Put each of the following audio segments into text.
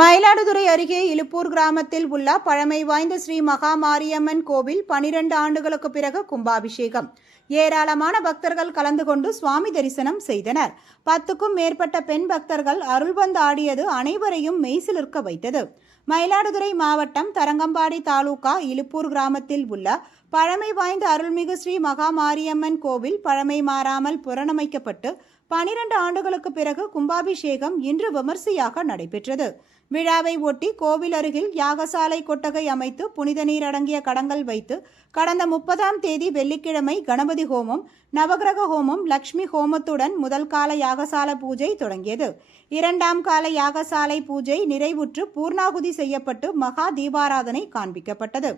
மயிலாடுதுறை அருகே இலுப்பூர் கிராமத்தில் உள்ள பழமை வாய்ந்த ஸ்ரீ மகா மாரியம்மன் கோவில் பனிரெண்டு ஆண்டுகளுக்கு பிறகு கும்பாபிஷேகம். ஏராளமான பக்தர்கள் கலந்து கொண்டு சுவாமி தரிசனம் செய்தனர். பத்துக்கும் மேற்பட்ட பெண் பக்தர்கள் அருள்வந்து ஆடியது அனைவரையும் மெய்சிலிருக்க வைத்தது. மயிலாடுதுறை மாவட்டம் தரங்கம்பாடி தாலுகா இலுப்பூர் கிராமத்தில் உள்ள பழமை வாய்ந்த அருள்மிகு ஸ்ரீ மகா மாரியம்மன் கோவில் பழமை மாறாமல் புறணமைக்கப்பட்டு பனிரெண்டு ஆண்டுகளுக்கு பிறகு கும்பாபிஷேகம் இன்று விமர்சையாக நடைபெற்றது. விழாவை ஒட்டி கோவில் அருகில் யாகசாலை கொட்டகை அமைத்து புனித நீர் அடங்கிய கடங்கள் வைத்து கடந்த முப்பதாம் தேதி வெள்ளிக்கிழமை கணபதி ஹோமம் நவகிரக ஹோமம் லக்ஷ்மி ஹோமத்துடன் முதல் கால யாகசால பூஜை தொடங்கியது. இரண்டாம் கால யாகசாலை பூஜை நிறைவுற்று பூர்ணாகுதி செய்யப்பட்டு மகா தீபாராதனை காண்பிக்கப்பட்டது.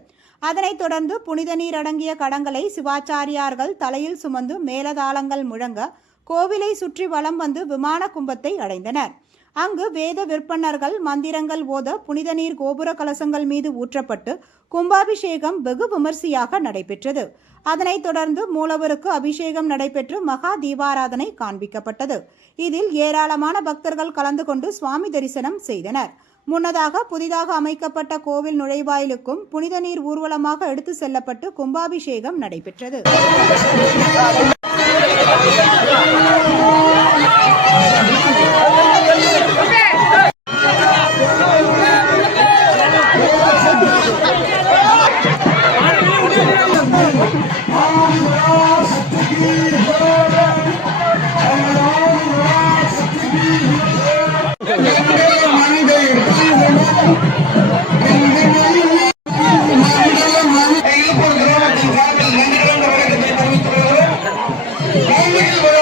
அதனைத் தொடர்ந்து புனித நீர் அடங்கிய கடங்களை சிவாச்சாரியார்கள் தலையில் சுமந்து மேலதாளங்கள் முழங்க கோவிலை சுற்றி வலம் வந்து விமான கும்பத்தை அடைந்தனர். அங்கு வேத விற்பனர்கள் மந்திரங்கள் ஓத புனித நீர் கோபுர கலசங்கள் மீது ஊற்றப்பட்டு கும்பாபிஷேகம் வெகு விமர்சையாக நடைபெற்றது. அதனைத் தொடர்ந்து மூலவருக்கு அபிஷேகம் நடைபெற்று மகா தீபாராதனை காண்பிக்கப்பட்டது. இதில் ஏராளமான பக்தர்கள் கலந்து கொண்டு சுவாமி தரிசனம் செய்தனர். முன்னதாக புதிதாக அமைக்கப்பட்ட கோவில் நுழைவாயிலுக்கும் புனித நீர் ஊர்வலமாக எடுத்து செல்லப்பட்டு கும்பாபிஷேகம் நடைபெற்றது. தெரிவித்துக் கொள்கிறோம்